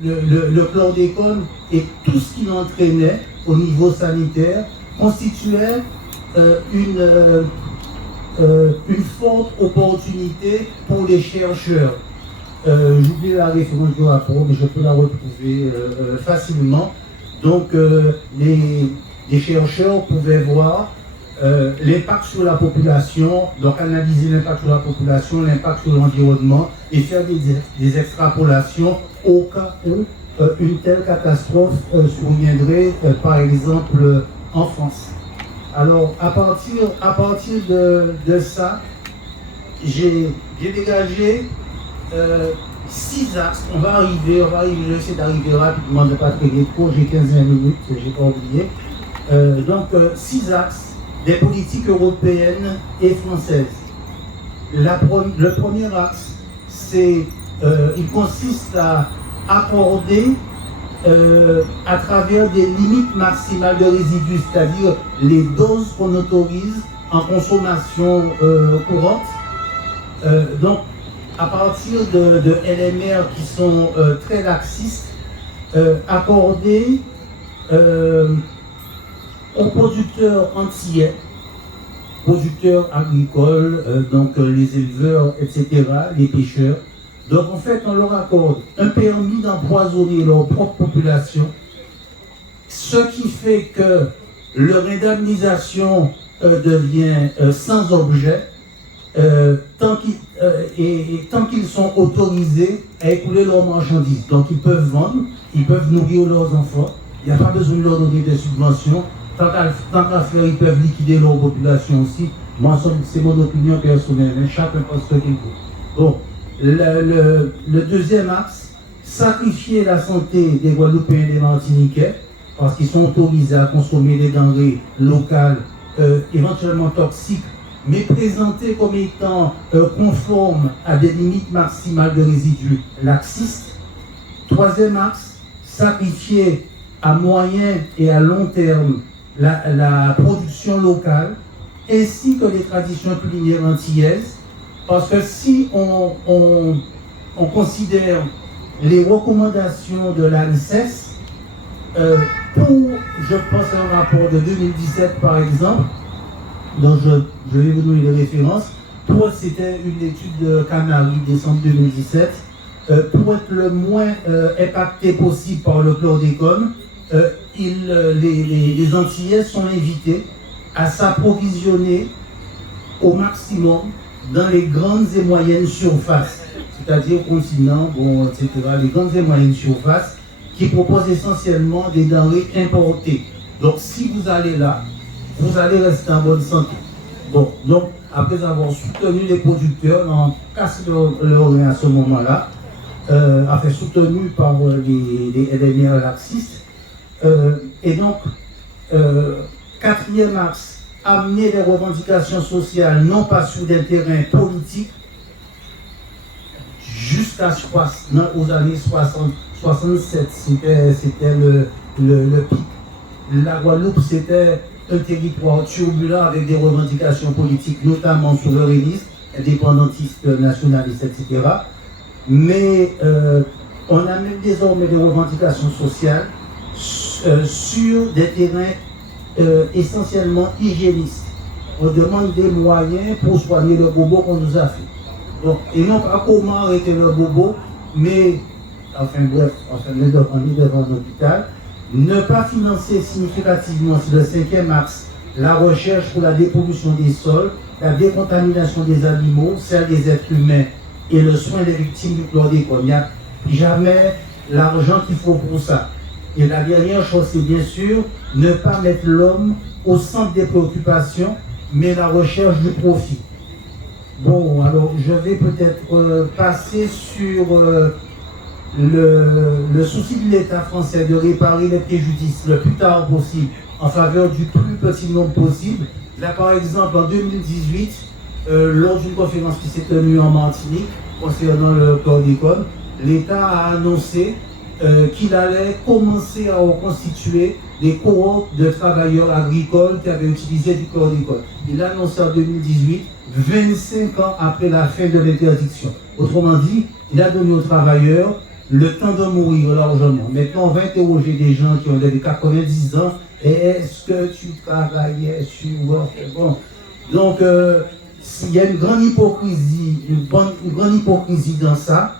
Le chlordécone et tout ce qui l'entraînait au niveau sanitaire constituait une forte opportunité pour les chercheurs. J'oublie la référence du rapport, mais je peux la retrouver facilement. Donc, les chercheurs pouvaient voir l'impact sur la population, donc analyser l'impact sur la population, l'impact sur l'environnement et faire des extrapolations au cas où une telle catastrophe surviendrait, par exemple, en France. Alors, à partir de ça, j'ai dégagé 6 axes. On va arriver, j'essaie d'arriver rapidement, de ne pas traîner trop, j'ai 15 minutes, j'ai pas oublié. Donc, 6 axes des politiques européennes et françaises. Le premier axe, il consiste à accorder à travers des limites maximales de résidus, c'est-à-dire les doses qu'on autorise en consommation courante. Donc, à partir de LMR qui sont très laxistes, accorder aux producteurs antillais, producteurs agricoles, donc les éleveurs, etc., les pêcheurs. Donc en fait, on leur accorde un permis d'empoisonner leur propre population, ce qui fait que leur indemnisation devient sans objet, tant qu'ils sont autorisés à écouler leurs marchandises. Donc ils peuvent vendre, ils peuvent nourrir leurs enfants, il n'y a pas besoin de leur donner des subventions. Tant qu'à faire, ils peuvent liquider leur population aussi. Moi, c'est mon opinion personnelle, mais chacun pense ce qu'il veut. Bon, le deuxième axe, sacrifier la santé des Guadeloupéens et des Martiniquais, parce qu'ils sont autorisés à consommer des denrées locales, éventuellement toxiques, mais présentées comme étant conformes à des limites maximales de résidus laxistes. Troisième axe, sacrifier à moyen et à long terme la production locale, ainsi que les traditions culinaires antillaises, parce que si on considère les recommandations de l'ANSES, je pense à un rapport de 2017 par exemple, dont je vais vous donner les références, c'était une étude de Canaries, décembre 2017, pour être le moins impacté possible par le chlordécone, les Antillais sont invités à s'approvisionner au maximum dans les grandes et moyennes surfaces, c'est-à-dire continents, etc., les grandes et moyennes surfaces qui proposent essentiellement des denrées importées. Donc si vous allez là, vous allez rester en bonne santé. Bon, donc après avoir soutenu les producteurs, on casse leur rein à ce moment-là, enfin soutenu par les LMR laxistes. Et donc, quatrième axe, amener les revendications sociales non pas sur des terrains politiques jusqu'à aux années 60, 67, c'était le pic. La Guadeloupe, c'était un territoire turbulent avec des revendications politiques, notamment souverainistes, indépendantistes, nationalistes, etc. Mais on amène désormais des revendications sociales sur des terrains essentiellement hygiénistes. On demande des moyens pour soigner le bobo qu'on nous a fait. Donc, et non pas comment arrêter le bobo, mais, enfin bref, on est devant un hôpital. Ne pas financer significativement, c'est le cinquième axe, la recherche pour la dépollution des sols, la décontamination des animaux, celle des êtres humains et le soin des victimes du chlordécone. Il n'y a jamais l'argent qu'il faut pour ça. Et la dernière chose, c'est bien sûr ne pas mettre l'homme au centre des préoccupations, mais la recherche du profit. Bon, alors je vais peut-être passer sur le souci de l'État français de réparer les préjudices le plus tard possible en faveur du plus petit nombre possible. Là, par exemple, en 2018, lors d'une conférence qui s'est tenue en Martinique concernant le chlordécone, l'État a annoncé qu'il allait commencer à reconstituer des cohortes de travailleurs agricoles qui avaient utilisé du chlordécone. Il a annoncé en 2018, 25 ans après la fin de l'interdiction. Autrement dit, il a donné aux travailleurs le temps de mourir largement. Maintenant, on va interroger des gens qui ont 90 ans. Et est-ce que tu travaillais sur... Bon. Donc, il y a une grande hypocrisie, une grande hypocrisie dans ça.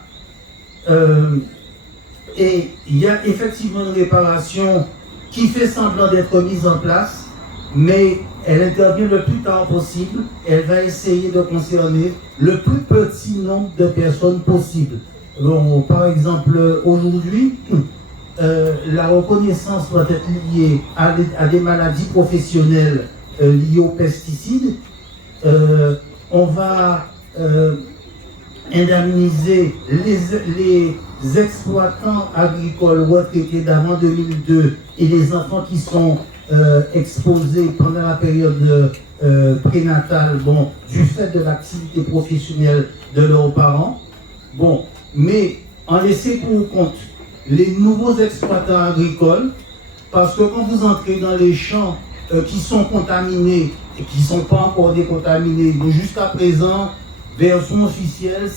Et il y a effectivement une réparation qui fait semblant d'être mise en place, mais elle intervient le plus tard possible. Elle va essayer de concerner le plus petit nombre de personnes possible. Bon, par exemple, aujourd'hui, la reconnaissance doit être liée à des maladies professionnelles liées aux pesticides. On va indemniser les exploitants agricoles retraités d'avant 2002 et les enfants qui sont exposés pendant la période prénatale, bon, du fait de l'activité professionnelle de leurs parents. Bon, mais en laissez pour compte les nouveaux exploitants agricoles, parce que quand vous entrez dans les champs qui sont contaminés et qui ne sont pas encore décontaminés, donc jusqu'à présent, version officielle,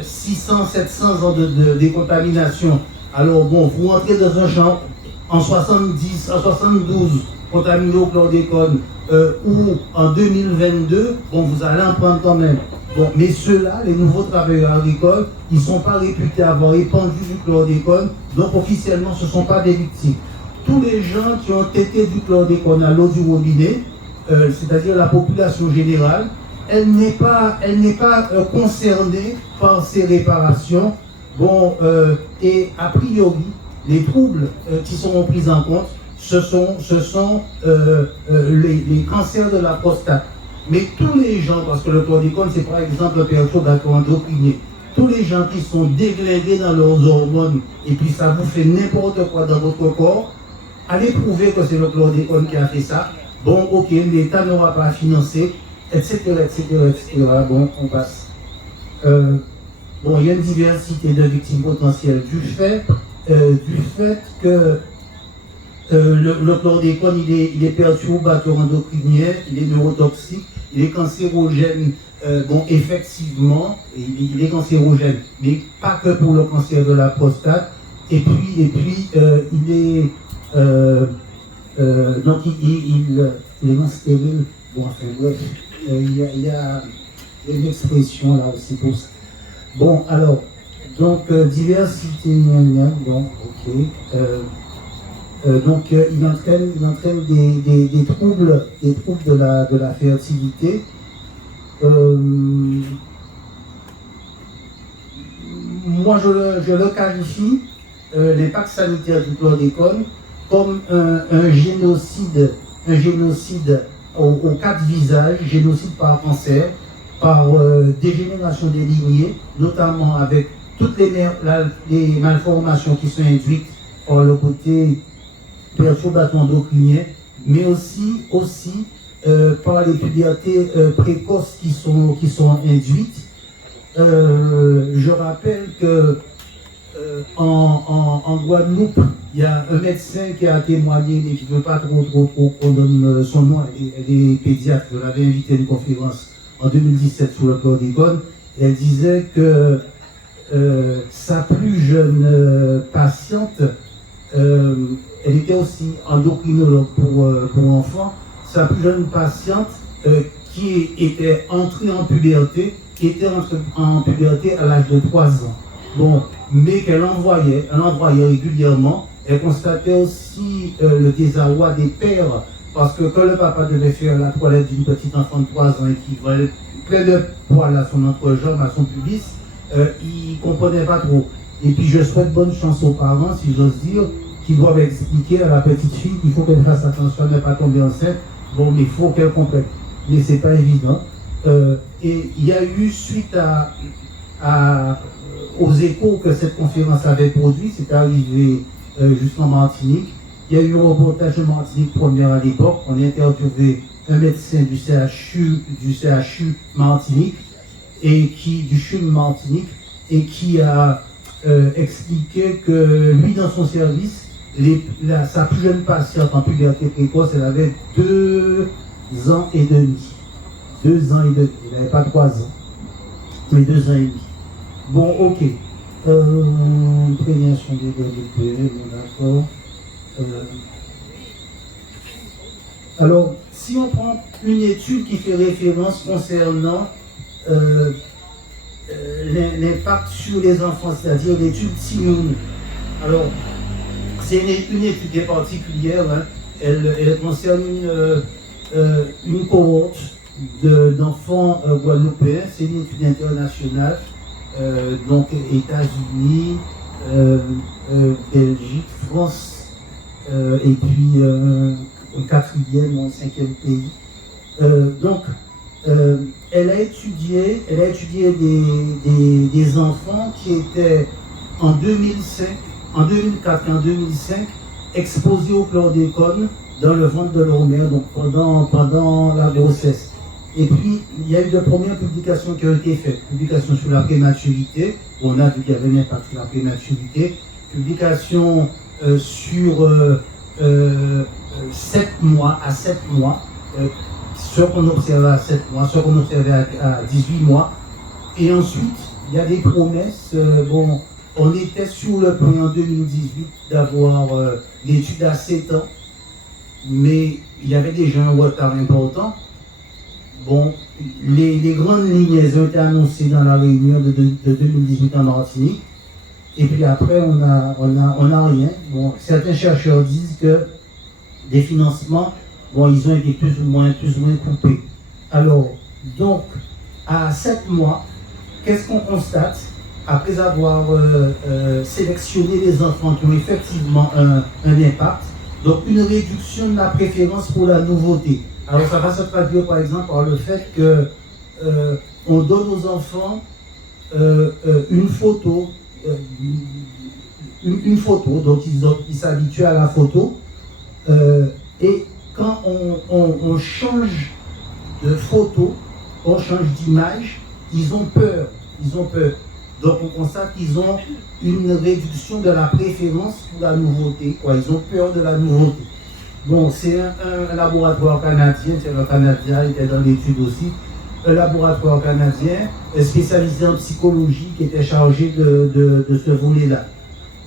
600-700 ans de décontamination. Alors bon, vous rentrez dans un champ en 70, en 72, contaminé au chlordécone, ou en 2022, bon, vous allez en prendre quand même. Bon, mais ceux-là, les nouveaux travailleurs agricoles, ils ne sont pas réputés avoir répandu du chlordécone, donc officiellement, ce ne sont pas des victimes. Tous les gens qui ont été du chlordécone à l'eau du robinet, c'est-à-dire la population générale, elle n'est pas concernée par ces réparations. Bon, et a priori, les troubles qui seront pris en compte, ce sont les cancers de la prostate. Mais tous les gens, parce que le chlordécone, c'est par exemple un perturbateur endocrinien, tous les gens qui sont déglingués dans leurs hormones, et puis ça vous fait n'importe quoi dans votre corps, allez prouver que c'est le chlordécone qui a fait ça. Bon, ok, l'État n'aura pas financé, etc., etc., etc. Bon, on passe. Bon, il y a une diversité de victimes potentielles du fait que le chlordécone, il est perturbateur endocrinien, il est neurotoxique, il est cancérogène. Bon, effectivement, il est cancérogène, mais pas que pour le cancer de la prostate. Et puis il est donc il est non stérile. Bon, enfin bref, il y a une expression là aussi pour ça. Bon, alors, donc diversité, bon, ok. Donc il entraîne des troubles de la fertilité. Moi je le qualifie, l'impact sanitaire du chlordécone, comme un génocide aux quatre visages, génocide par cancer, par dégénération des lignées, notamment avec toutes les malformations qui sont induites par le côté perturbateur endocrinien, mais aussi par les pubertés précoces qui sont induites. Je rappelle que en Guadeloupe, il y a un médecin qui a témoigné, mais qui ne veut pas trop qu'on donne son nom, elle est pédiatre, je l'avais invité à une conférence en 2017 sur le chlordécone, et elle disait que sa plus jeune patiente, elle était aussi endocrinologue pour enfants, sa plus jeune patiente qui était entrée en puberté, à l'âge de 3 ans. Bon, mais qu'elle envoyait régulièrement. Elle constatait aussi le désarroi des pères, parce que quand le papa devait faire la toilette d'une petite enfant de 3 ans et qui voyait plein de poils à son entrejambe, à son pubis, il ne comprenait pas trop. Et puis je souhaite bonne chance aux parents, si j'ose dire, qui doivent expliquer à la petite fille qu'il faut qu'elle fasse attention à ne pas tomber enceinte. Bon, mais il faut qu'elle comprenne. Mais c'est pas évident. Et il y a eu, suite aux échos que cette conférence avait produit, c'est arrivé jusqu'en Martinique. Il y a eu un reportage de Martinique première à l'époque. On a interviewé un médecin du CHU Martinique, du CHU Martinique, et qui a expliqué que lui, dans son service, sa plus jeune patiente en puberté précoce, elle avait 2 ans et demi. 2 ans et demi. Elle n'avait pas 3 ans, mais 2 ans et demi. Bon, ok. Prévention développée, d'accord. Alors, si on prend une étude qui fait référence concernant l'impact sur les enfants, c'est-à-dire l'étude Timoun. Alors, c'est une étude qui est particulière, hein. Elle concerne une cohorte d'enfants guadeloupéens, c'est une étude internationale, donc États-Unis, Belgique, France, et puis un quatrième ou un cinquième pays. Donc, elle a étudié des enfants qui étaient en 2005, en 2004 et en 2005 exposés au chlordécone dans le ventre de leur mère, donc pendant la grossesse. Et puis, il y a eu de premières publications qui ont été faites. Publications sur la prématurité, on a vu qu'il y avait un impact sur la prématurité. Publication sur 7 mois à 7 mois, ce qu'on observait à 7 mois, ce qu'on observait à 18 mois. Et ensuite, il y a des promesses. Bon, on était sur le point en 2018 d'avoir l'étude à 7 ans, mais il y avait déjà un retard important. Bon, les grandes lignes elles ont été annoncées dans la réunion de 2018 en Martinique. Et puis après, on a rien. Bon, certains chercheurs disent que des financements, bon, ils ont été plus ou moins coupés. Alors, donc, à 7 mois, qu'est-ce qu'on constate après avoir sélectionné les enfants qui ont effectivement un impact? Donc, une réduction de la préférence pour la nouveauté. Alors, ça va se traduire, par exemple, par le fait que on donne aux enfants une photo, donc ils s'habituent à la photo, et quand on change de photo, on change d'image, ils ont peur. Donc on constate qu'ils ont une réduction de la préférence pour la nouveauté, quoi. Ils ont peur de la nouveauté. Bon, c'est un laboratoire canadien, c'est un Canadien, il était dans l'étude aussi, un laboratoire canadien spécialisé en psychologie qui était chargé de ce volet-là.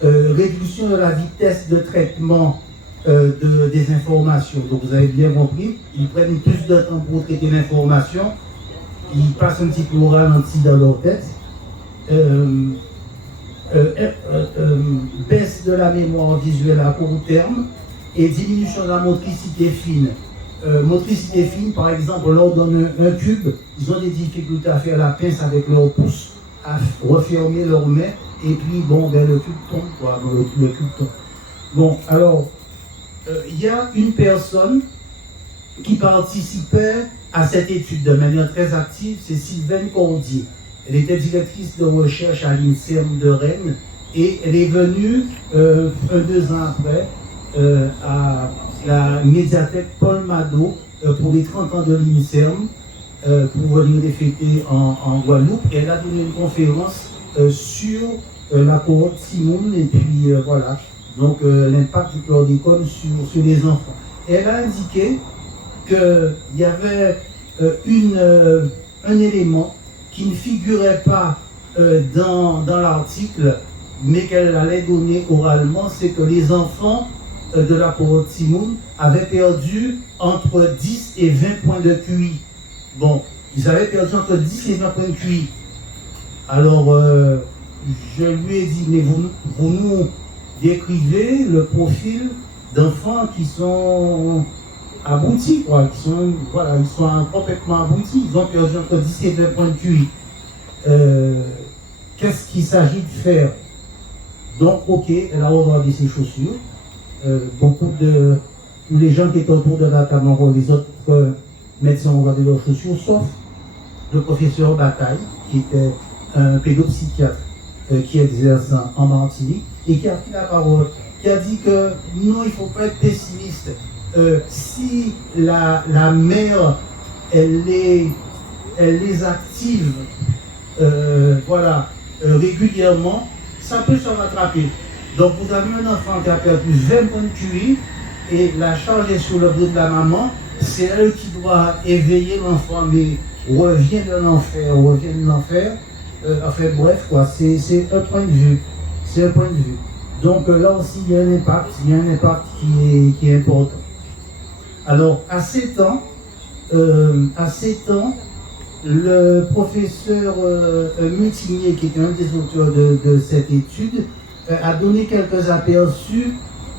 Réduction de la vitesse de traitement des informations. Donc vous avez bien compris, ils prennent plus de temps pour traiter l'information, ils passent un petit peu au ralenti dans leur tête. Baisse de la mémoire visuelle à court terme et diminution de la motricité fine. Motricité fine, par exemple, on leur donne un cube, ils ont des difficultés à faire la pince avec leur pouce, à refermer leurs mains, et puis bon, ben, le cube tombe, quoi, le cube tombe. Bon, alors, il y a une personne qui participait à cette étude de manière très active, c'est Sylvaine Cordier. Elle était directrice de recherche à l'INSERM de Rennes, et elle est venue 2 ans après à la médiathèque Paul Mado pour les 30 ans de l'INSERM pour venir les fêter en Guadeloupe. Et elle a donné une conférence sur la cohorte Timoun et puis voilà, donc l'impact du chlordécone sur les enfants. Et elle a indiqué qu'il y avait un élément qui ne figurait pas dans l'article, mais qu'elle allait donner oralement, c'est que les enfants de la cohorte Timoun avaient perdu entre 10 et 20 points de QI. Bon, ils avaient perdu entre 10 et 20 points de QI. Alors, je lui ai dit, mais vous nous décrivez le profil d'enfants qui sont aboutis, quoi, qui sont, voilà, ils sont complètement aboutis, ils ont perdu entre 10 et 20 points de QI. Qu'est-ce qu'il s'agit de faire? Donc, ok, elle a regardé ses chaussures. Tous les gens qui étaient autour de la table, les autres médecins ont regardé leurs chaussures, sauf le professeur Bataille, qui était un pédopsychiatre qui exerce en Martinique, et qui a pris la parole, qui a dit que non, il ne faut pas être pessimiste. Si la mère, elle les active régulièrement, ça peut se rattraper. Donc vous avez un enfant qui a perdu 20 points de QI et la charge est sur le dos de la maman, c'est elle qui doit éveiller l'enfant, mais revient de l'enfer. Enfin bref, quoi, c'est un point de vue. C'est un point de vue. Donc là aussi, il y a un impact qui est important. Alors, à 7 ans, le professeur Mutinier, qui est un des auteurs de cette étude, a donné quelques aperçus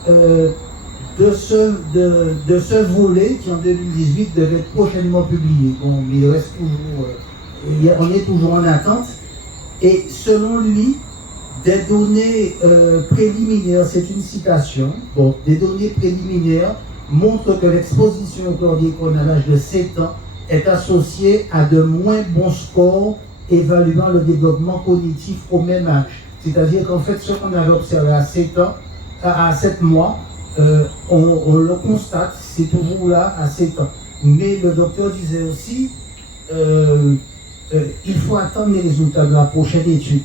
de ce volet qui en 2018 devait être prochainement publié. Bon, mais il reste toujours, on est toujours en attente. Et selon lui, des données préliminaires, c'est une citation, bon, des données préliminaires montrent que l'exposition au chlordécone à l'âge de 7 ans est associée à de moins bons scores évaluant le développement cognitif au même âge. C'est-à-dire qu'en fait, ce qu'on avait observé à 7 ans, à 7 mois, on le constate, c'est toujours là à 7 ans. Mais le docteur disait aussi, il faut attendre les résultats de la prochaine étude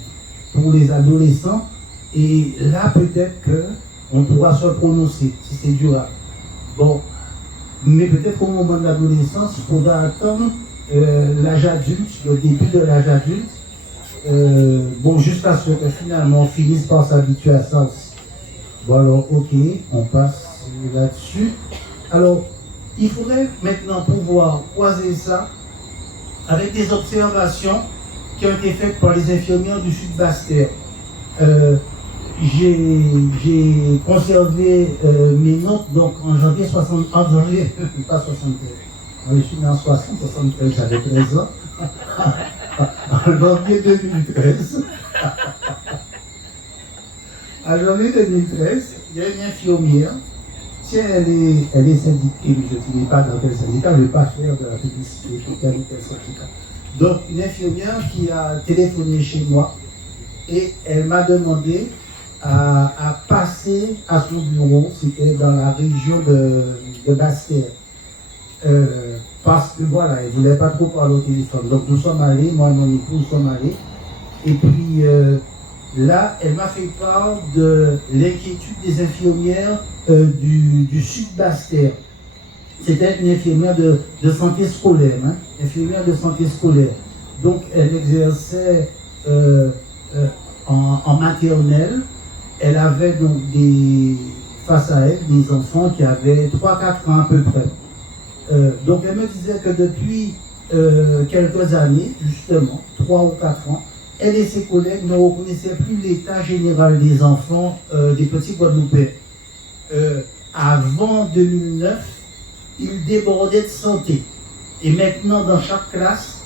pour les adolescents, et là peut-être qu'on pourra se prononcer si c'est durable. Bon, mais peut-être qu'au moment de l'adolescence, il faudra attendre l'âge adulte, le début de l'âge adulte, bon, jusqu'à ce que finalement on finisse par s'habituer à ça aussi. Bon alors, ok, on passe là-dessus. Alors, il faudrait maintenant pouvoir croiser ça avec des observations qui ont été faites par les infirmières du Sud-Bastère. J'ai conservé mes notes donc en janvier 60, pas 73. Je suis né en 73, j'avais 13 ans. En janvier 2013. En janvier 2013, il y a une infirmière. Tiens, elle est syndiquée, mais je ne dirai pas dans quel syndicat, je ne vais pas faire de la publicité pour tel ou tel syndicat. Donc, une infirmière qui a téléphoné chez moi et elle m'a demandé à passer à son bureau, c'était dans la région de Bastère. Parce que voilà, elle ne voulait pas trop parler au téléphone. Donc, nous sommes allés, moi et mon époux, nous sommes allés. Et puis, là, elle m'a fait part de l'inquiétude des infirmières du Sud-Bastère. C'était une infirmière de santé scolaire, hein, infirmière de santé scolaire. Donc, elle exerçait en maternelle. Elle avait donc face à elle des enfants qui avaient 3-4 ans à peu près. Donc, elle me disait que depuis quelques années, justement, 3 ou 4 ans, elle et ses collègues ne reconnaissaient plus l'état général des enfants des petits Guadeloupéens. Avant 2009, ils débordaient de santé. Et maintenant, dans chaque classe,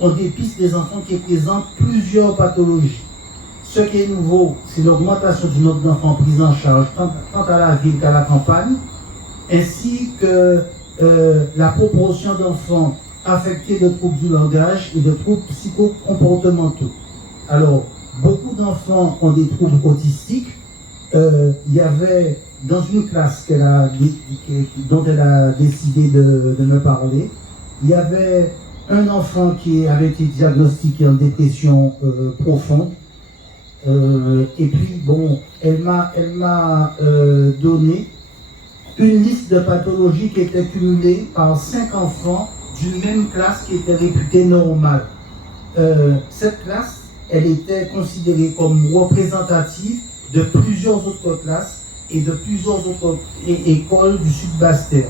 on dépiste des enfants qui présentent plusieurs pathologies. Ce qui est nouveau, c'est l'augmentation du nombre d'enfants pris en charge, tant à la ville qu'à la campagne, ainsi que la proportion d'enfants affectés de troubles du langage et de troubles psychocomportementaux. Alors, beaucoup d'enfants ont des troubles autistiques. Il y avait dans une classe dont elle a décidé de me parler, il y avait un enfant qui avait été diagnostiqué en dépression profonde. Et puis, bon, elle m'a donné une liste de pathologies qui était cumulée par 5 enfants d'une même classe qui était réputée normale. Cette classe, elle était considérée comme représentative de plusieurs autres classes et de plusieurs autres écoles du Sud-Bastère.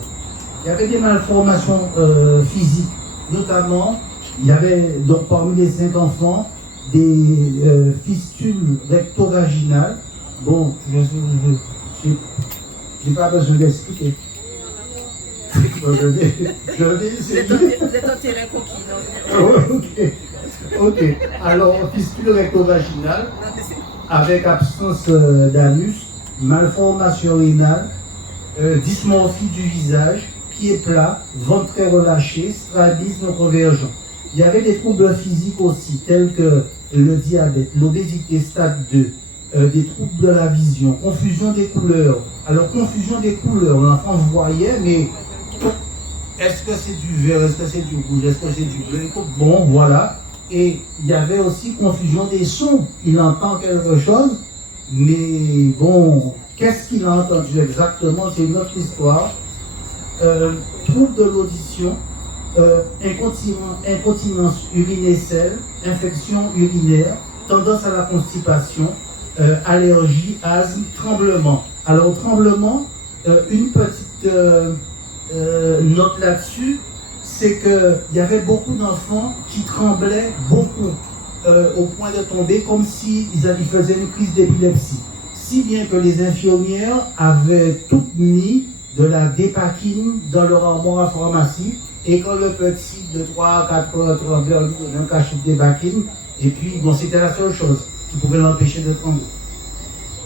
Il y avait des malformations physiques, notamment, il y avait donc parmi les 5 enfants des fistules recto-vaginales. Bon, je n'ai pas besoin d'expliquer. Je vais essayer. Vous êtes en terrain conquis. Ok. Alors, fistule recto-vaginale, avec absence d'anus, malformation rénale, dysmorphie du visage, pied plat, ventre très relâché, strabisme convergent. Il y avait des troubles physiques aussi, tels que le diabète, l'obésité stade 2, des troubles de la vision, confusion des couleurs. Alors, confusion des couleurs, l'enfant voyait, mais est-ce que c'est du vert, est-ce que c'est du rouge, est-ce que c'est du bleu? Bon, voilà. Et il y avait aussi confusion des sons. Il entend quelque chose, mais bon, qu'est-ce qu'il a entendu exactement? C'est une autre histoire. Trouble de l'audition, incontinence urinée-selle, infection urinaire, tendance à la constipation, allergie, asthme, tremblement. Alors, tremblement, une petite note là-dessus, c'est qu'il y avait beaucoup d'enfants qui tremblaient beaucoup au point de tomber comme s'ils faisaient une crise d'épilepsie. Si bien que les infirmières avaient toutes mis de la dépakine dans leur armoire à pharmacie, et quand le petit de 3 à 4 heures tremblait, on lui donnait un cachet de dépakine, et puis bon, c'était la seule chose qui pouvait l'empêcher de trembler.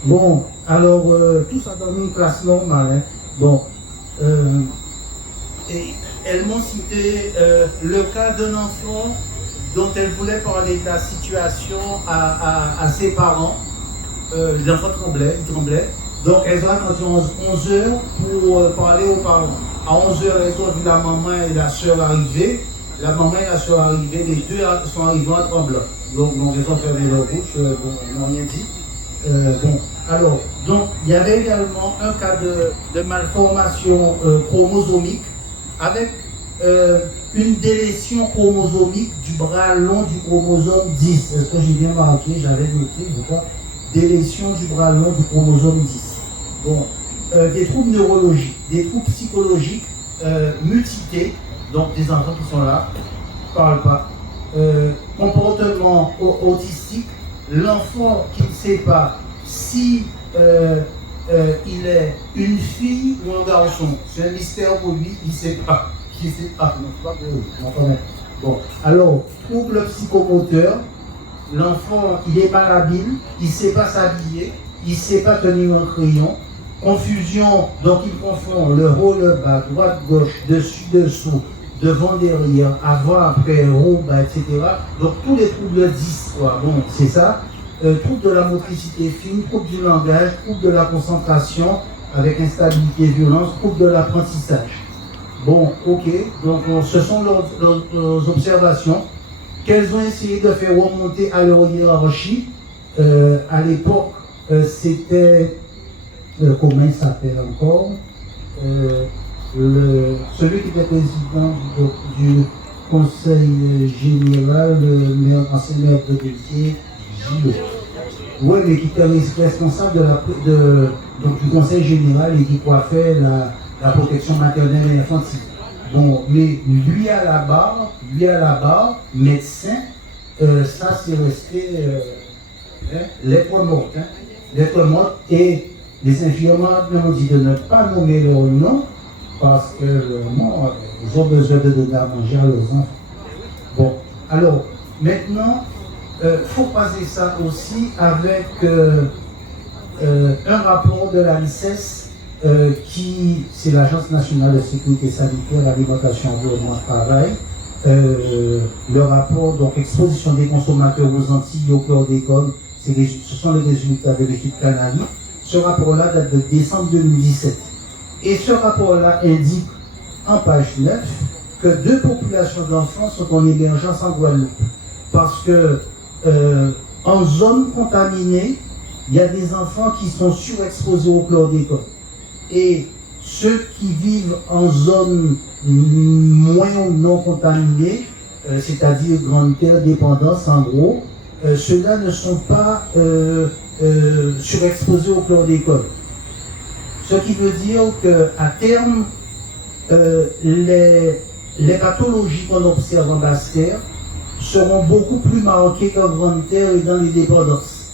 Bon, alors tout ça dans une classe normale. Hein. Bon, et elles m'ont cité le cas d'un enfant dont elle voulait parler de la situation à ses parents. L'enfant il tremblait. Donc elles ont attendu 11 heures pour parler aux parents. À 11 heures, elles ont vu la maman et la soeur arriver. La maman et la soeur arriver, les deux sont arrivés en tremblant. Donc elles ont fermé leur bouche, ils n'ont rien dit. Alors, donc il y avait également un cas de malformation chromosomique avec une délétion chromosomique du bras long du chromosome 10. Est-ce que j'ai bien marqué? J'avais noté, je crois. Délétion du bras long du chromosome 10. Bon, des troubles neurologiques, des troubles psychologiques multités, donc des enfants qui sont là, ne parlent pas. Comportement autistique, l'enfant qui ne sait pas si il est une fille ou un garçon. C'est un mystère pour lui, il ne sait pas. Il sait pas, non, c'est pas pour lui. Bon, alors, trouble psychomoteur, l'enfant, il est malhabile, il ne sait pas s'habiller, il ne sait pas tenir un crayon. Confusion, donc il confond le haut, le bas, droite, gauche, dessus, dessous, devant, derrière, avant, après, haut, bas, etc. Donc tous les troubles 10, quoi. Bon, c'est ça. Trouble de la motricité fine, trouble du langage, trouble de la concentration, avec instabilité, violence, trouble de l'apprentissage. Bon, ok, donc ce sont leurs observations qu'elles ont essayé de faire remonter à leur hiérarchie. À l'époque, c'était, comment il s'appelle encore, celui qui était président du conseil général, le ancien maire de Béziers, Gilles. Oui, mais qui était responsable donc, du conseil général et qui coiffait la protection maternelle et infantile. Bon, mais lui à la barre, médecin, ça c'est resté lettre morte. Hein, lettre morte, et les infirmières m'ont dit de ne pas nommer leur nom parce que leur nom, ils ont besoin de donner à manger à leurs enfants. Bon, alors, maintenant, faut passer ça aussi avec un rapport de la l'ICES qui, c'est l'Agence nationale de sécurité sanitaire, alimentation, environnement, travail. Le rapport, donc exposition des consommateurs aux Antilles, au chlordécone, ce sont les résultats de l'étude canadienne. Ce rapport-là date de décembre 2017. Et ce rapport-là indique en page 9 que 2 populations d'enfants sont en émergence en Guadeloupe. Parce que en zone contaminée, il y a des enfants qui sont surexposés au chlordécone. Et ceux qui vivent en zone moins ou non contaminée, c'est-à-dire grande terre, dépendance en gros, ceux-là ne sont pas surexposés au chlordécone. Ce qui veut dire qu'à terme, les pathologies qu'on observe en Basse-Terre seront beaucoup plus marquées qu'en Grande Terre et dans les dépendances.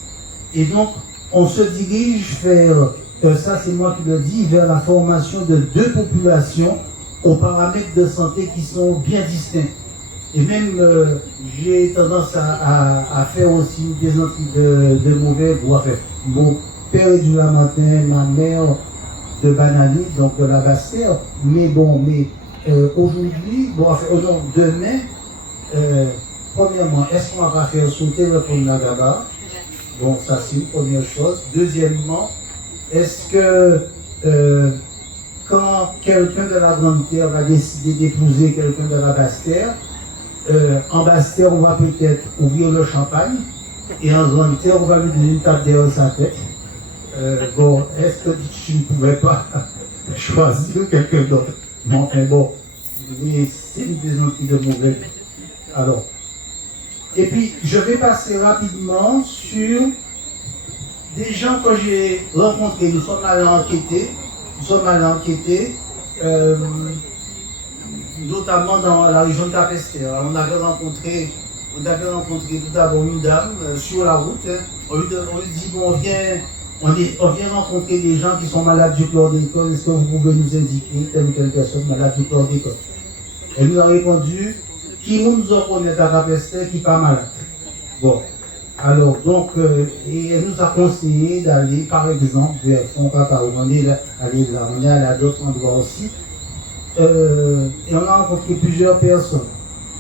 Et donc, on se dirige vers, ça c'est moi qui le dis, vers la formation de 2 populations aux paramètres de santé qui sont bien distincts. Et même, j'ai tendance à faire aussi des de mauvais goût. Mon père est du Lamentin, ma mère de Banani, donc de la Basse-Terre. Mais bon, aujourd'hui, demain, premièrement, est-ce qu'on va faire sauter le pont de Nagaba? Bon, ça c'est une première chose. Deuxièmement, est-ce que quand quelqu'un de la Grande Terre va décider d'épouser quelqu'un de la Basse-Terre, en Basse-Terre, on va peut-être ouvrir le champagne, et en Grande Terre, on va lui donner une tape derrière sa tête. Bon, est-ce que tu ne pouvais pas choisir quelqu'un d'autre? Bon, enfin bon, c'est une plaisanterie de mauvais. Alors, et puis je vais passer rapidement sur des gens que j'ai rencontrés. Nous sommes allés enquêter, notamment dans la région de Capesterre. On avait rencontré tout d'abord une dame sur la route. On lui dit, bon, on vient rencontrer des gens qui sont malades du chlordécone. Est-ce que vous pouvez nous indiquer telle ou telle personne malade du chlordécone? Elle nous a répondu, qui nous en connaît à Capesterre qui n'est pas malade. Bon, alors, donc, et elle nous a conseillé d'aller, par exemple, vers Fond-Cacao. On est allé à d'autres endroits aussi. Et on a rencontré plusieurs personnes.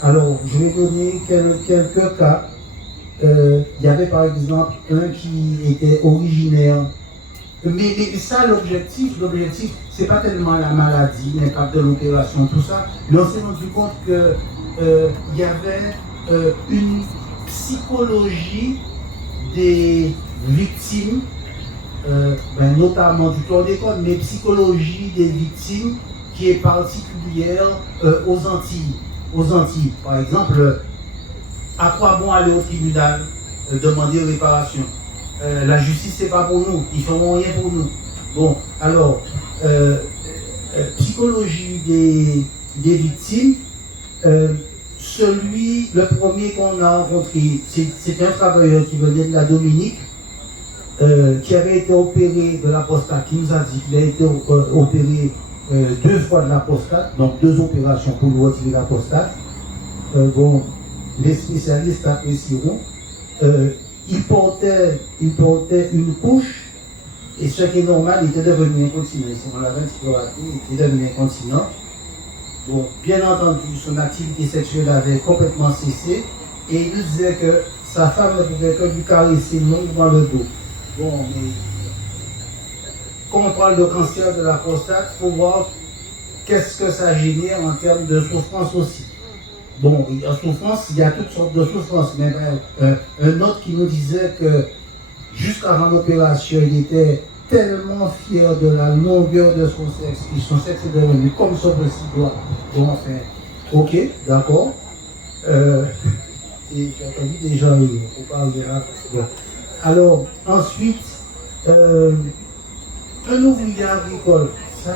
Alors, je vais donner quelques cas. Il y avait par exemple un qui était originaire. Mais ça, l'objectif, c'est pas tellement la maladie, l'impact de l'opération, tout ça. Mais on s'est rendu compte qu'il y avait une psychologie des victimes, notamment du chlordécone, mais psychologie des victimes qui est particulière aux Antilles. Par exemple, à quoi bon aller au tribunal demander réparation? La justice, c'est pas pour nous, ils feront rien pour nous. Bon, alors, psychologie des victimes, le premier qu'on a rencontré, c'est un travailleur qui venait de la Dominique, qui avait été opéré de la prostate, qui nous a dit qu'il a été opéré 2 fois de la prostate, donc 2 opérations pour lui retirer la prostate. Bon, les spécialistes apprécieront. Il portait une couche, et ce qui est normal, il était devenu incontinent. Si on l'avait exploité, il était devenu incontinent. Bon, bien entendu, son activité sexuelle avait complètement cessé, et il nous disait que sa femme ne pouvait que lui caresser longuement le dos. Bon, mais quand on parle de cancer de la prostate, il faut voir qu'est-ce que ça génère en termes de souffrance aussi. Bon, en souffrance, il y a toutes sortes de souffrances, mais un autre qui nous disait que jusqu'avant l'opération, il était tellement fier de la longueur de son sexe, et son sexe est devenu comme son petit doigt. Bon, enfin, ok, d'accord. Et j'ai entendu des gens rire, il ne faut pas arriver là. Bon. Alors, ensuite, un ouvrier agricole,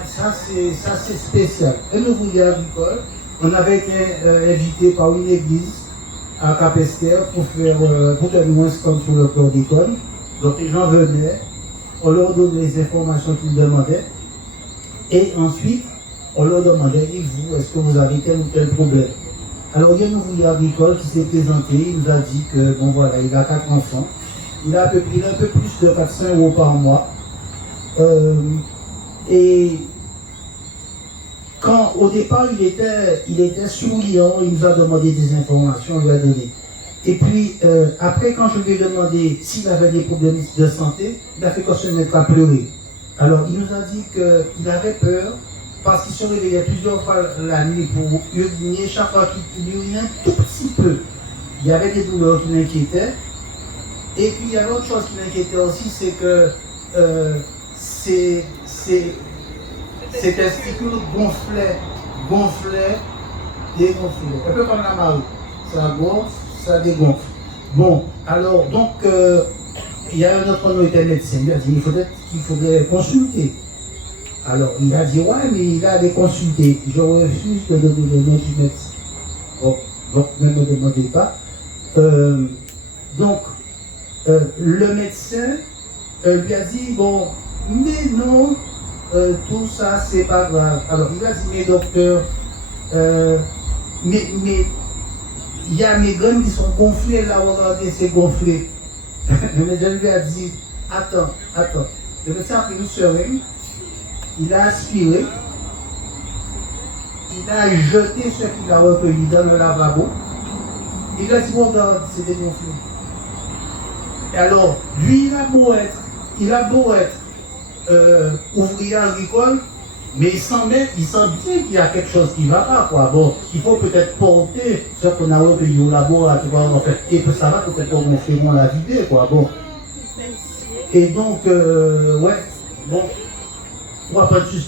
ça c'est spécial. Un ouvrier agricole, on avait été invité par une église à Capesterre pour faire un instant sur le chlordécone. Donc les gens venaient, on leur donnait les informations qu'ils demandaient, et ensuite on leur demandait, et vous, est-ce que vous avez tel ou tel problème? Alors il y a un ouvrier agricole qui s'est présenté, il nous a dit que bon voilà, il a 4 enfants, il a un peu plus de 400 € par mois. Et quand au départ il était souriant, il nous a demandé des informations, on lui a donné. Et puis après, quand je lui ai demandé s'il avait des problèmes de santé, il a fait qu'on se mette à pleurer. Alors il nous a dit qu'il avait peur parce qu'il se réveillait plusieurs fois la nuit pour uriner. Chaque fois qu'il urinait un tout petit peu, il y avait des douleurs qui l'inquiétaient. Et puis il y a autre chose qui l'inquiétait aussi, c'est que ses testicules gonflaient, dégonflaient. Un peu comme la marée. Ça gonfle, ça dégonfle. Bon, alors, donc, il y a un autre nom qui était médecin. Il a dit qu'il faudrait consulter. Alors, il a dit, ouais, mais il a allé consulter. Je refuse de donner le nom du médecin. Bon, donc, ne me demandez pas. Donc, le médecin lui a dit, bon, mais non, tout ça, c'est pas grave. Alors, il a dit, mais docteur, mais il y a mes graines qui sont gonflées, là, regardez, c'est gonflé. Le médecin lui a dit, attends. Le médecin a pris une seringue, il a aspiré, il a jeté ce qu'il a recueilli dans le lavabo, il a dit, regarde, c'est dégonflé. Et alors, lui, il a beau être ouvrier agricole, mais il sent bien qu'il y a quelque chose qui ne va pas, quoi. Bon, il faut peut-être porter ce qu'on a recueilli au laboratoire, en fait, et que ça va peut-être gonfler, on l'a vidé, quoi. Bon. Et donc, ouais, bon,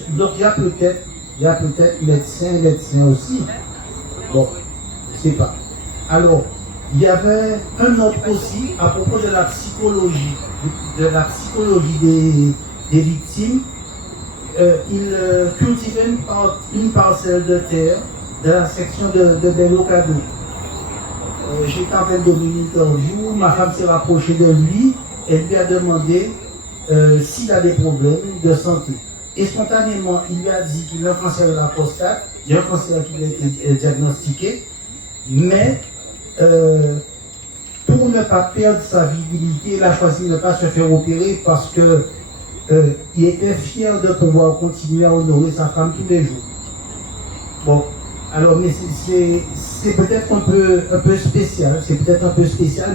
donc il y a Il y a peut-être médecin aussi. Bon, je ne sais pas. Alors, il y avait un autre aussi à propos de la psychologie des victimes. Il cultivait une parcelle de terre de la section de Bello-Cado. J'étais en train de donner une interview, ma femme s'est rapprochée de lui, elle lui a demandé s'il a des problèmes de santé. Et spontanément, il lui a dit qu'il a un cancer de la prostate, il y a un cancer qui a été diagnostiqué, mais pour ne pas perdre sa virilité, il a choisi de ne pas se faire opérer parce que il était fier de pouvoir continuer à honorer sa femme tous les jours. Bon, alors, mais c'est peut-être un peu spécial,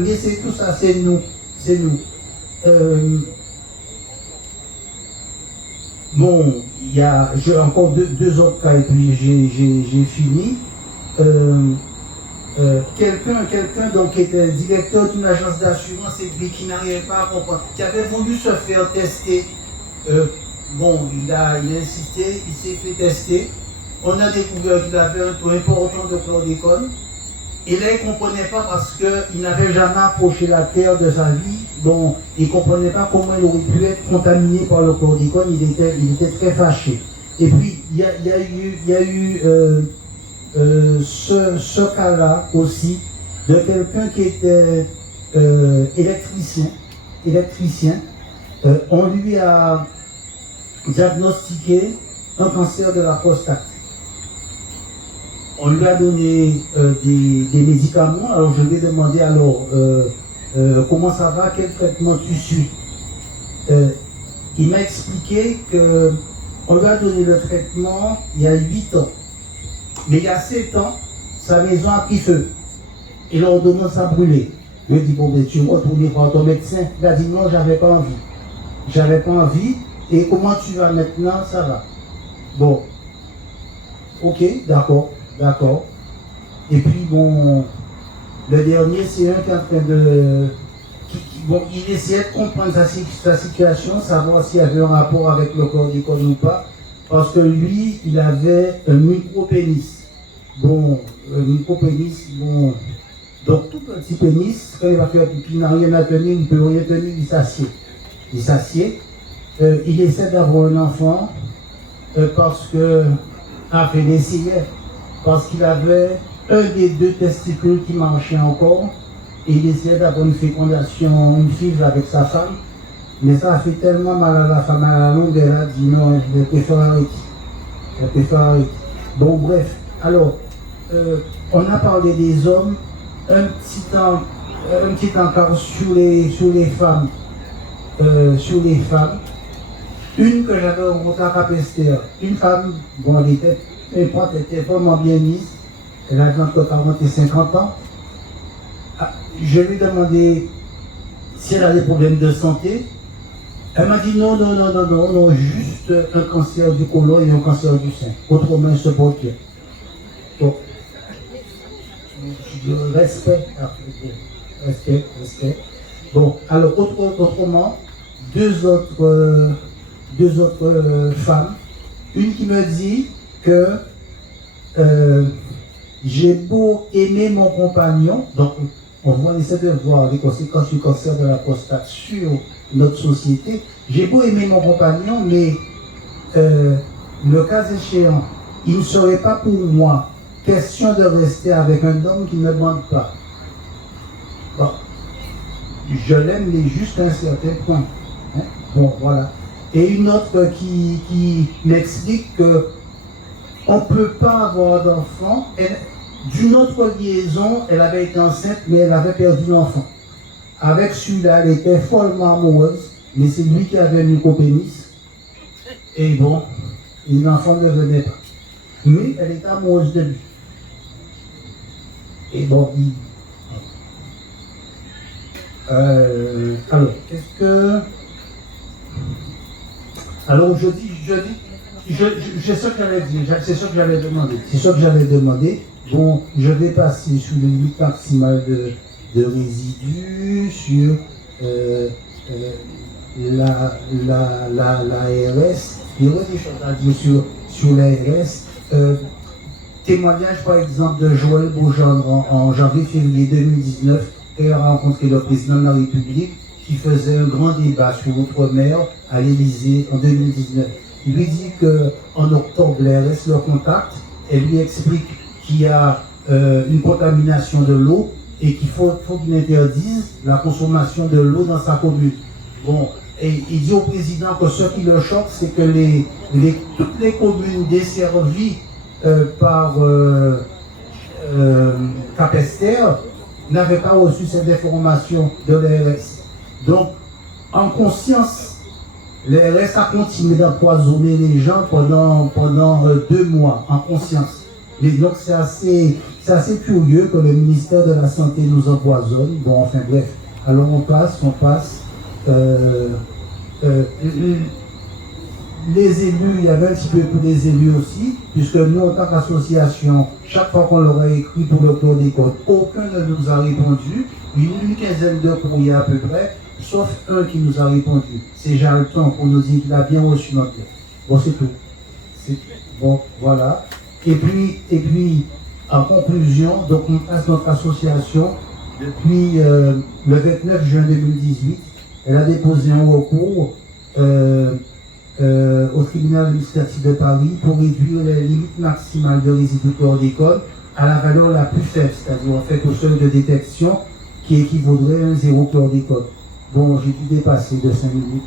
mais c'est tout ça, c'est nous. Bon, j'ai encore deux autres cas et puis j'ai fini. Quelqu'un donc qui était directeur d'une agence d'assurance et puis qui n'arrivait pas à comprendre, qui avait voulu se faire tester. Bon, il a insisté, il s'est fait tester. On a découvert qu'il avait un taux important de chlordécone. Et là, il ne comprenait pas parce qu'il n'avait jamais approché la terre de sa vie. Bon, il ne comprenait pas comment il aurait pu être contaminé par le chlordécone. Il était très fâché. Et puis, il y a eu ce cas-là aussi de quelqu'un qui était électricien. On lui a diagnostiqué un cancer de la prostate. On lui a donné des médicaments. Alors je lui ai demandé comment ça va, quel traitement tu suis. Il m'a expliqué qu'on lui a donné le traitement il y a 8 ans. Mais il y a 7 ans, sa maison a pris feu. Et l'ordonnance a brûlé. Je lui ai dit, bon, ben, tu retournes voir ton médecin. Il a dit, non, j'avais pas envie. Et comment tu vas maintenant, ça va. Bon. Ok, d'accord. Et puis, bon, le dernier, c'est un qui est en train de... Bon, il essayait de comprendre sa situation, savoir s'il y avait un rapport avec le chlordécone ou pas, parce que lui, il avait un micro-pénis. Bon, donc tout petit pénis, quand il va faire pipi, il n'a rien à tenir, il ne peut rien tenir, il s'assied. Il essaie d'avoir un enfant parce que, il essayait, parce qu'il avait un des 2 testicules qui marchait encore, et il essayait d'avoir une fécondation, une fille avec sa femme, mais ça a fait tellement mal à la femme à la longue, elle a dit non, je vais préférer arrêter. Bon, bref, alors, on a parlé des hommes, un petit encore sur les femmes. Une que j'avais rencontrée à Capester, une femme, bon, elle était vraiment bien mise, elle avait entre 40 et 50 ans. Je lui ai demandé si elle a des problèmes de santé. Elle m'a dit non, juste un cancer du côlon et un cancer du sein. Autrement, elle se porte bien. Donc, respect. Bon, alors, autrement, deux autres femmes. Une qui me dit que j'ai beau aimer mon compagnon, donc on essaie de voir les conséquences du cancer de la prostate sur notre société. J'ai beau aimer mon compagnon, mais le cas échéant, il ne serait pas pour moi question de rester avec un homme qui ne bande pas. Bon, je l'aime, mais juste à un certain point. Hein? Bon, voilà. Et une autre qui m'explique qu'on ne peut pas avoir d'enfant. D'une autre liaison, elle avait été enceinte, mais elle avait perdu l'enfant. Avec celui-là, elle était follement amoureuse, mais c'est lui qui avait un micro-pénis. Et bon, l'enfant ne venait pas. Mais elle était amoureuse de lui. Et bon, alors, est-ce que... Alors, je dis, c'est ce que j'allais dire, c'est ce que j'avais demandé. Bon, je vais passer sur les limites maximales de résidus, sur l'ARS. Il y aurait des choses à dire sur l'ARS. Témoignage par exemple de Joël Beaugendre en janvier-février 2019, il a rencontré le président de la République qui faisait un grand débat sur l'outre-mer à l'Élysée en 2019. Il lui dit qu'en octobre, l'ARS le contacte et lui explique qu'il y a une contamination de l'eau et qu'il faut qu'il interdise la consommation de l'eau dans sa commune. Bon, et il dit au président que ce qui le choque, c'est que toutes les communes desservies par Capesterre n'avaient pas reçu cette information de l'ARS. Donc, en conscience, l'ARS a continué d'empoisonner les gens pendant 2 mois, en conscience. Et donc, c'est assez curieux que le ministère de la Santé nous empoisonne. Bon, enfin bref. Alors, on passe. Les élus, il y avait un petit peu pour les élus aussi, puisque nous, en tant qu'association, chaque fois qu'on leur a écrit pour le chlordécone, aucun ne nous a répondu. Une quinzaine de courriers à peu près, sauf un qui nous a répondu. C'est Jalton pour nous dire qu'il a bien reçu notre lettre. Bon, c'est tout. Bon, voilà. Et puis, en conclusion, donc on passe notre association depuis le 29 juin 2018. Elle a déposé un recours au tribunal administratif de Paris pour réduire les limites maximales de résidus chlordécone à la valeur la plus faible, c'est-à-dire en fait au seuil de détection qui équivaudrait à un 0 chlordécone. Bon, j'ai dû dépasser de 5 minutes.